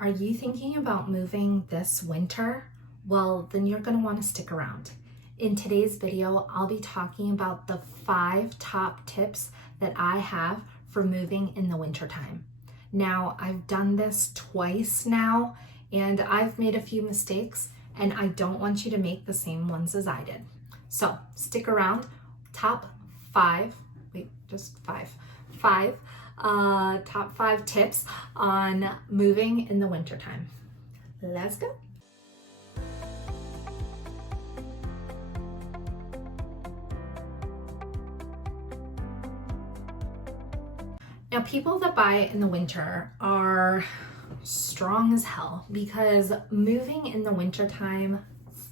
Are you thinking about moving this winter? Well, then you're going to want to stick around. In today's video, I'll be talking about the 5 top tips that I have for moving in the wintertime. Now, I've done this twice now, and I've made a few mistakes, and I don't want you to make the same ones as I did. So stick around. Top 5 tips on moving in the wintertime. Let's go. Now, people that buy in the winter are strong as hell because moving in the wintertime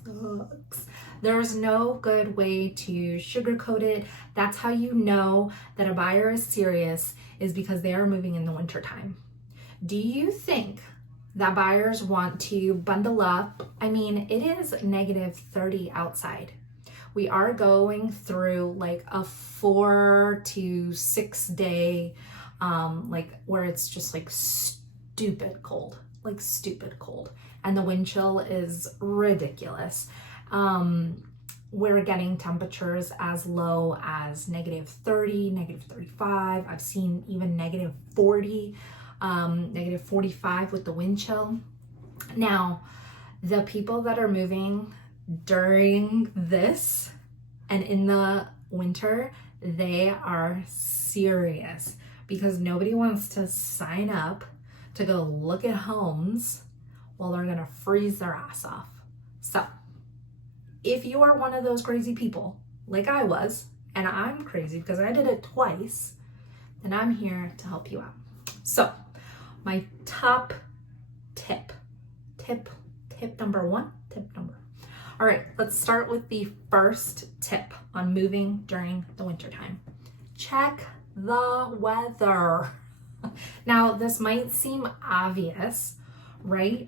sucks. There's no good way to sugarcoat it. That's how you know that a buyer is serious, is because they are moving in the wintertime. Do you think that buyers want to bundle up? I mean, it is -30 outside. We are going through like a 4 to 6 day, where it's just like stupid cold, and the wind chill is ridiculous. We're getting temperatures as low as -30, -35. I've seen even -40, -45 with the wind chill. Now, the people that are moving during this and in the winter, they are serious because nobody wants to sign up to go look at homes while they're gonna freeze their ass off. So if you are one of those crazy people like I was, and I'm crazy because I did it twice, then I'm here to help you out. So my top tip number 1. All right, let's start with the first tip on moving during the wintertime. Check the weather. Now, this might seem obvious, right?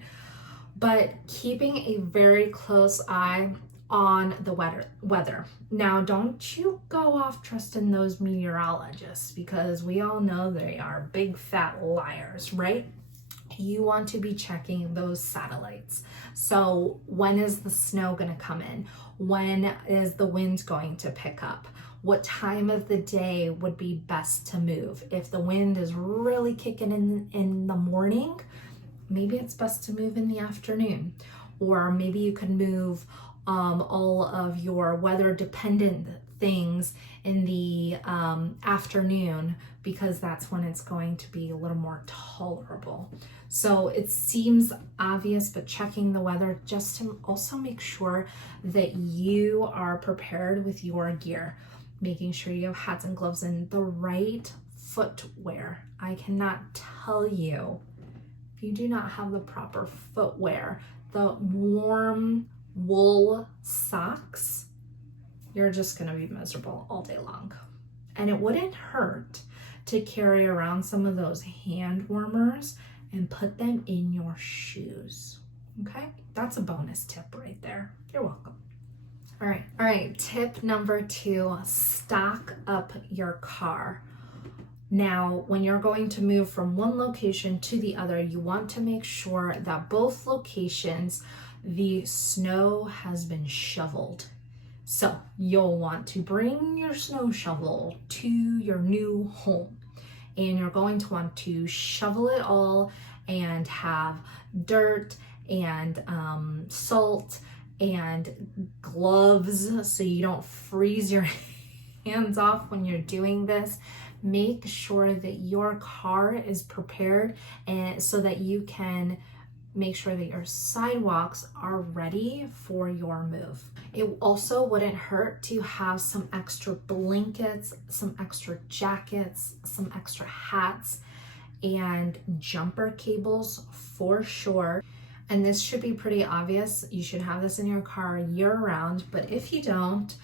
But keeping a very close eye on the weather. Now, don't you go off trusting those meteorologists because we all know they are big fat liars, right? You want to be checking those satellites. So when is the snow going to come in? When is the wind going to pick up? What time of the day would be best to move? If the wind is really kicking in the morning, maybe it's best to move in the afternoon. Or maybe you could move all of your weather dependent things in the afternoon, because that's when it's going to be a little more tolerable. So it seems obvious, but checking the weather just to also make sure that you are prepared with your gear, making sure you have hats and gloves and the right footwear. I cannot tell you, if you do not have the proper footwear, the warm wool socks, you're just gonna be miserable all day long. And it wouldn't hurt to carry around some of those hand warmers and put them in your shoes, okay? That's a bonus tip right there. You're welcome. All right, tip number 2, stock up your car. Now, when you're going to move from one location to the other, you want to make sure that both locations, the snow has been shoveled. So you'll want to bring your snow shovel to your new home, and you're going to want to shovel it all and have dirt and salt and gloves so you don't freeze your hands off when you're doing this. Make sure that your car is prepared, and so that you can make sure that your sidewalks are ready for your move. It also wouldn't hurt to have some extra blankets, some extra jackets, some extra hats, and jumper cables for sure. And this should be pretty obvious. You should have this in your car year round, but if you don't,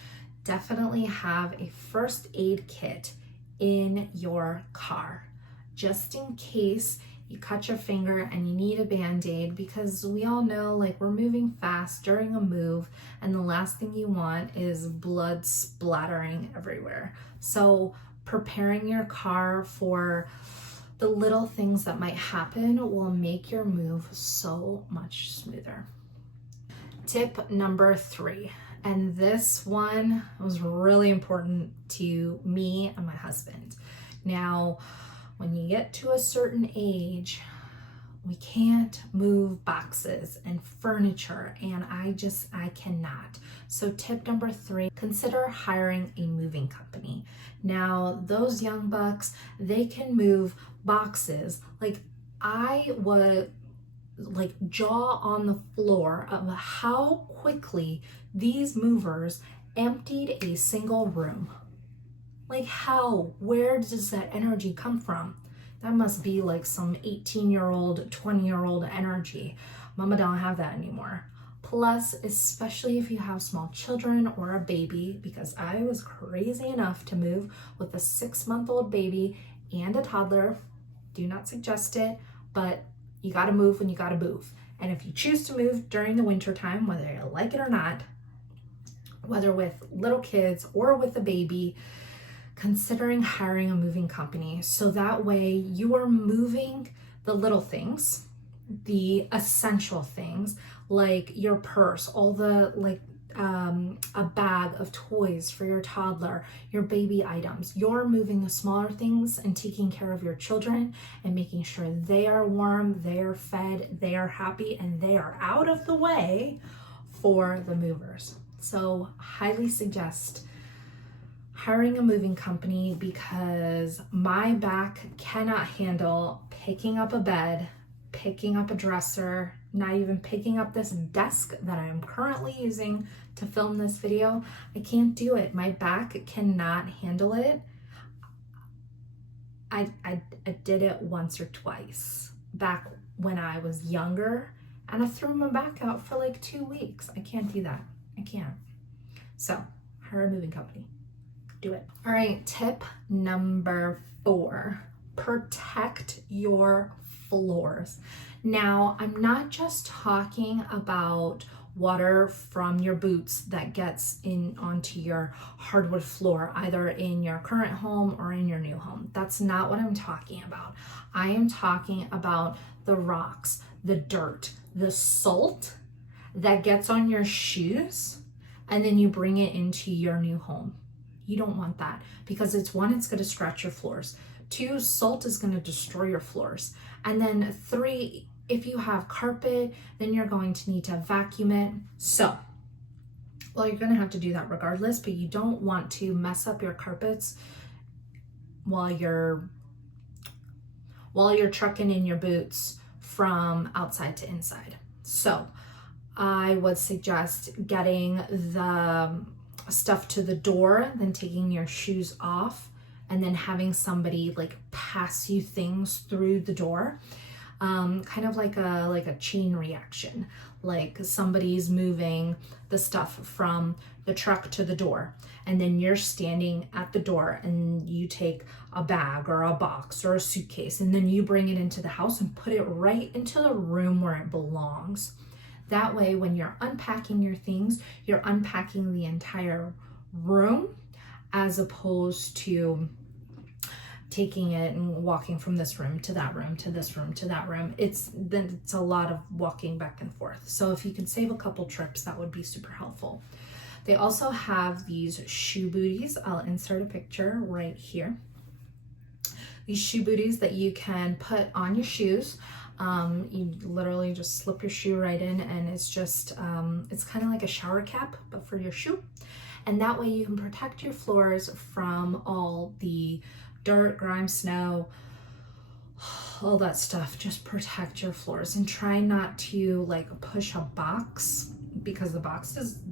definitely have a first aid kit in your car, just in case you cut your finger and you need a band-aid, because we all know, like, we're moving fast during a move and the last thing you want is blood splattering everywhere. So preparing your car for the little things that might happen will make your move so much smoother. Tip number 3, and this one was really important to me and my husband. Now, when you get to a certain age, we can't move boxes and furniture, and I cannot. So tip number 3, consider hiring a moving company. Now, those young bucks, they can move boxes. Like, I would jaw on the floor of how quickly these movers emptied a single room. Like, how? Where does that energy come from? That must be like some 18-year-old, 20-year-old energy. Mama don't have that anymore. Plus, especially if you have small children or a baby, because I was crazy enough to move with a 6-month-old baby and a toddler. Do not suggest it, but you gotta move when you gotta move. And if you choose to move during the winter time, whether you like it or not, whether with little kids or with a baby, considering hiring a moving company, so that way you are moving the little things, the essential things, like your purse, all the a bag of toys for your toddler, your baby items. You're moving the smaller things and taking care of your children and making sure they are warm, they are fed, they are happy, and they are out of the way for the movers. So highly suggest hiring a moving company, because my back cannot handle picking up a bed, picking up a dresser, not even picking up this desk that I am currently using to film this video. I can't do it. My back cannot handle it. I did it once or twice back when I was younger, and I threw my back out for like 2 weeks. I can't do that. I can't. So hire a moving company. Do it. All right, tip number 4, protect your floors. Now, I'm not just talking about water from your boots that gets in onto your hardwood floor, either in your current home or in your new home. That's not what I'm talking about. I am talking about the rocks, the dirt, the salt that gets on your shoes, and then you bring it into your new home. You don't want that, because it's going to scratch your floors. 2, salt is going to destroy your floors. And then 3, if you have carpet, then you're going to need to vacuum it. So, well, you're going to have to do that regardless, but you don't want to mess up your carpets while you're trucking in your boots from outside to inside. So, I would suggest getting the stuff to the door, then taking your shoes off, and then having somebody pass you things through the door, kind of like a chain reaction, like somebody's moving the stuff from the truck to the door, and then you're standing at the door and you take a bag or a box or a suitcase, and then you bring it into the house and put it right into the room where it belongs. That way, when you're unpacking your things, you're unpacking the entire room, as opposed to taking it and walking from this room to that room to this room to that room. It's a lot of walking back and forth. So if you can save a couple trips, that would be super helpful. They also have these shoe booties. I'll insert a picture right here. These shoe booties that you can put on your shoes. You literally just slip your shoe right in, and it's just it's kind of like a shower cap, but for your shoe. And that way you can protect your floors from all the dirt, grime, snow, all that stuff. Just protect your floors, and try not to push a box, because the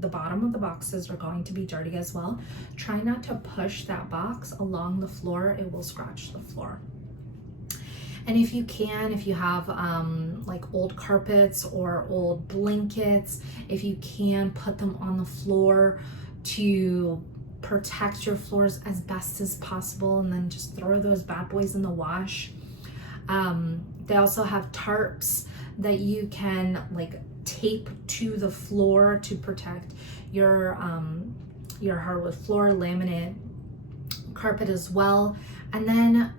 bottom of the boxes are going to be dirty as well. Try not to push that box along the floor. It will scratch the floor. And if you have old carpets or old blankets, if you can, put them on the floor to protect your floors as best as possible, and then just throw those bad boys in the wash. They also have tarps that you can tape to the floor to protect your hardwood floor, laminate carpet as well. And then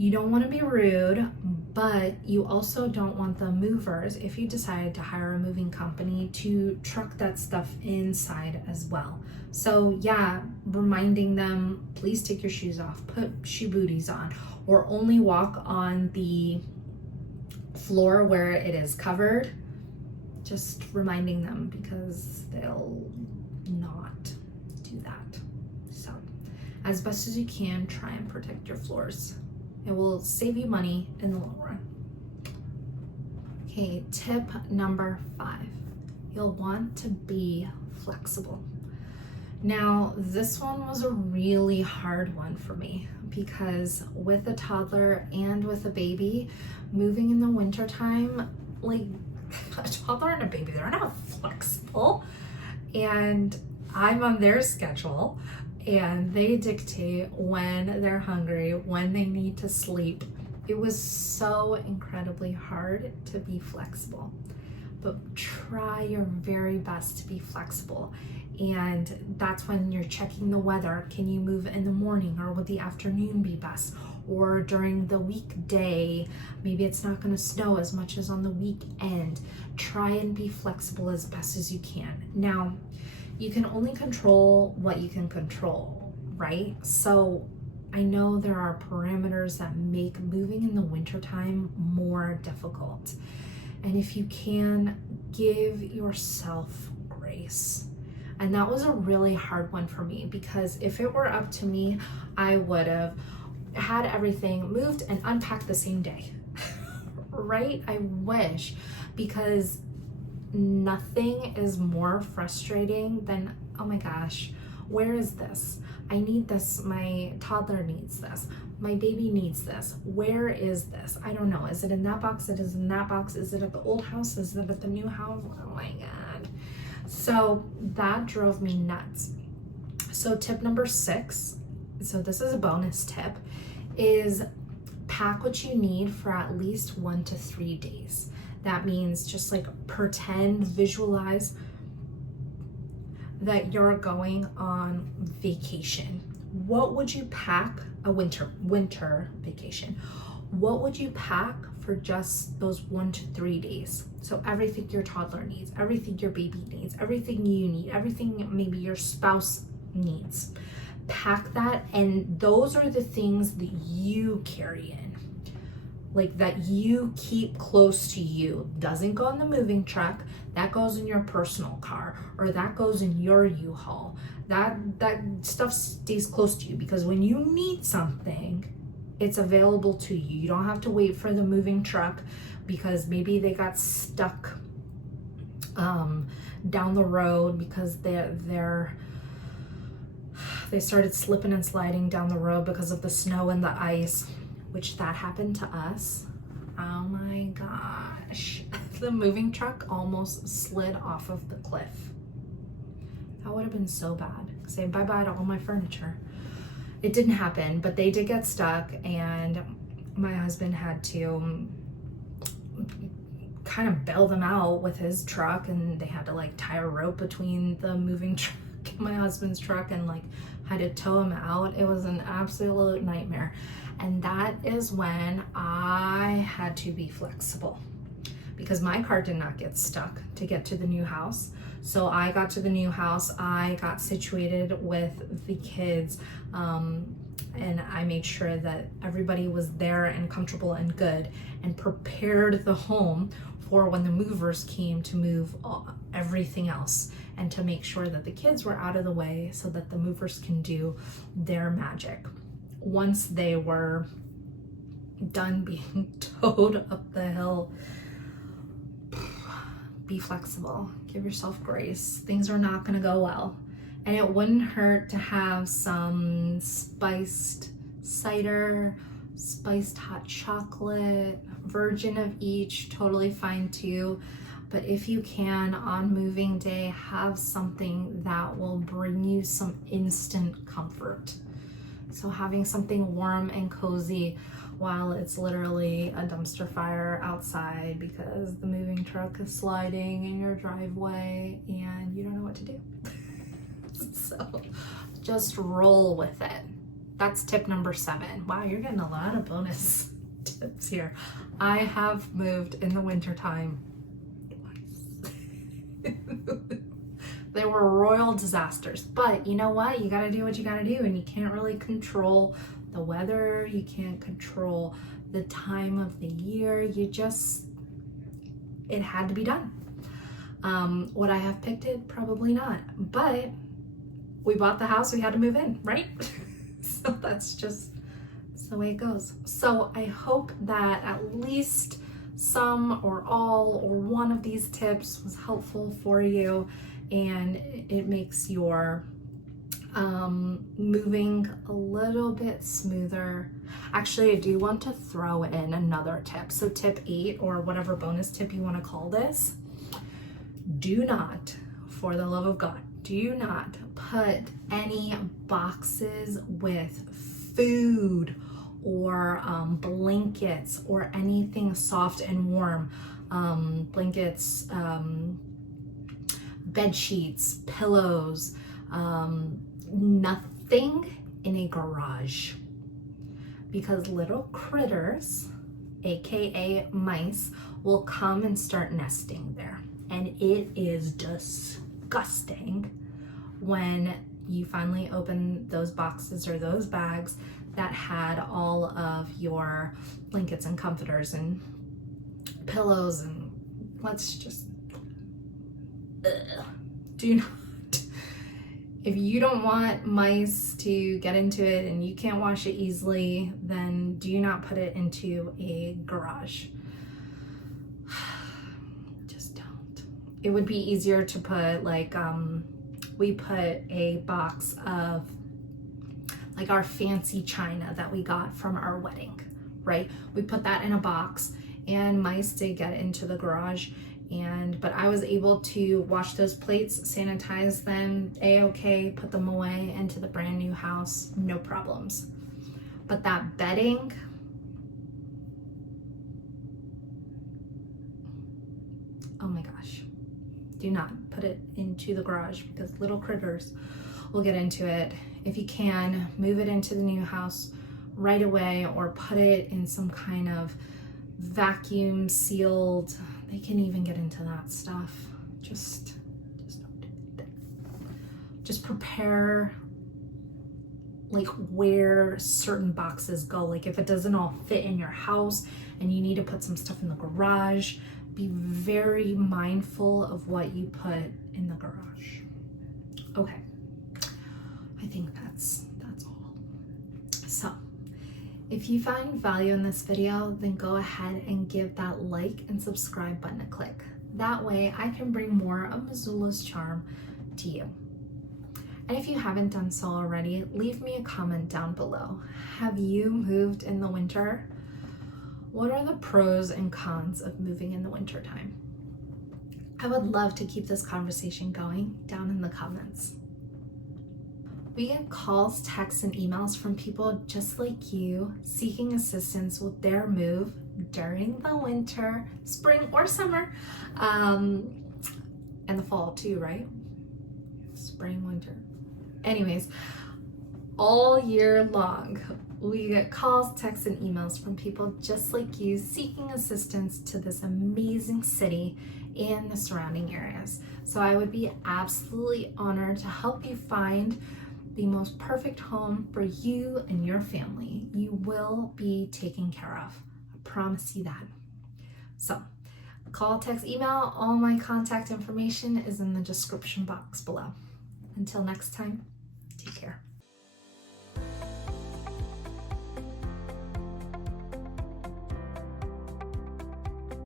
You don't want to be rude, but you also don't want the movers, if you decide to hire a moving company, to truck that stuff inside as well. So yeah, reminding them, please take your shoes off, put shoe booties on, or only walk on the floor where it is covered. Just reminding them, because they'll not do that. So as best as you can, try and protect your floors. It will save you money in the long run. Okay, tip number 5. You'll want to be flexible. Now, this one was a really hard one for me, because with a toddler and with a baby, moving in the winter time, like a toddler and a baby, they're not flexible. And I'm on their schedule, and they dictate when they're hungry, when they need to sleep. It was so incredibly hard to be flexible, but try your very best to be flexible. And that's when you're checking the weather. Can you move in the morning, or would the afternoon be best? Or during the weekday, maybe it's not going to snow as much as on the weekend. Try and be flexible as best as you can. Now, you can only control what you can control, right? So I know there are parameters that make moving in the wintertime more difficult. And if you can, give yourself grace. And that was a really hard one for me, because if it were up to me, I would have had everything moved and unpacked the same day, right? I wish, because nothing is more frustrating than, oh my gosh, where is this? I need this. My toddler needs this. My baby needs this. Where is this? I don't know. Is it in that box? It is in that box. Is it at the old house? Is it at the new house? Oh my God. So that drove me nuts. So tip number 6, so this is a bonus tip, is pack what you need for at least 1 to 3 days. That means just like pretend, visualize that you're going on vacation. What would you pack? A winter vacation. What would you pack for just those 1 to 3 days? So everything your toddler needs, everything your baby needs, everything you need, everything maybe your spouse needs. Pack that, and those are the things that you carry in, like that you keep close to you. Doesn't go in the moving truck, that goes in your personal car, or that goes in your U-Haul. That stuff stays close to you, because when you need something, it's available to you. You don't have to wait for the moving truck, because maybe they got stuck down the road because they started slipping and sliding down the road because of the snow and the ice, which that happened to us. Oh my gosh. The moving truck almost slid off of the cliff. That would have been so bad. Say bye-bye to all my furniture. It didn't happen, but they did get stuck, and my husband had to kind of bail them out with his truck, and they had to like tie a rope between the moving truck and my husband's truck, and like had to tow him out. It was an absolute nightmare. And that is when I had to be flexible, because my car did not get stuck to get to the new house. So I got to the new house, I got situated with the kids, and I made sure that everybody was there and comfortable and good, and prepared the home for when the movers came to move everything else, and to make sure that the kids were out of the way so that the movers can do their magic. Once they were done being towed up the hill, be flexible, give yourself grace. Things are not gonna go well. And it wouldn't hurt to have some spiced cider, spiced hot chocolate, virgin of each, totally fine too. But if you can, on moving day, have something that will bring you some instant comfort. So having something warm and cozy while it's literally a dumpster fire outside because the moving truck is sliding in your driveway and you don't know what to do. So just roll with it. That's tip number 7. Wow, you're getting a lot of bonus tips here. I have moved in the wintertime. They were royal disasters, but you know what? You got to do what you got to do, and you can't really control the weather. You can't control the time of the year. It had to be done. Would I have picked it? Probably not, but we bought the house, we had to move in, right? So that's the way it goes. So I hope that at least some or all or one of these tips was helpful for you, and it makes your moving a little bit smoother. Actually, I do want to throw in another tip. So tip 8, or whatever bonus tip you want to call this, do not, for the love of God, do not put any boxes with food or blankets or anything soft and warm, blankets, bed sheets, pillows, nothing in a garage, because little critters, aka mice, will come and start nesting there, and it is disgusting when you finally open those boxes or those bags that had all of your blankets and comforters and pillows, and let's just do not. If you don't want mice to get into it and you can't wash it easily, then do not put it into a garage. Just don't. It would be easier to put, like, we put a box of like our fancy china that we got from our wedding, right? We put that in a box, and mice did get into the garage, but I was able to wash those plates, sanitize them, a-okay, put them away into the brand new house, no problems. But that bedding, oh my gosh, do not put it into the garage, because little critters will get into it. If you can, move it into the new house right away, or put it in some kind of vacuum sealed. They can even get into that stuff. Just don't do it. Just prepare like where certain boxes go. Like if it doesn't all fit in your house and you need to put some stuff in the garage, be very mindful of what you put in the garage. Okay, I think that's all. So if you find value in this video, then go ahead and give that like and subscribe button a click. That way I can bring more of Missoula's charm to you. And if you haven't done so already, leave me a comment down below. Have you moved in the winter? What are the pros and cons of moving in the winter time? I would love to keep this conversation going down in the comments. We get calls, texts, and emails from people just like you seeking assistance with their move during the winter, spring, or summer, and the fall too, right? Spring, winter. Anyways, all year long, we get calls, texts, and emails from people just like you seeking assistance to this amazing city and the surrounding areas. So I would be absolutely honored to help you find the most perfect home for you and your family. You will be taken care of. I promise you that. So call, text, email, all my contact information is in the description box below. Until next time.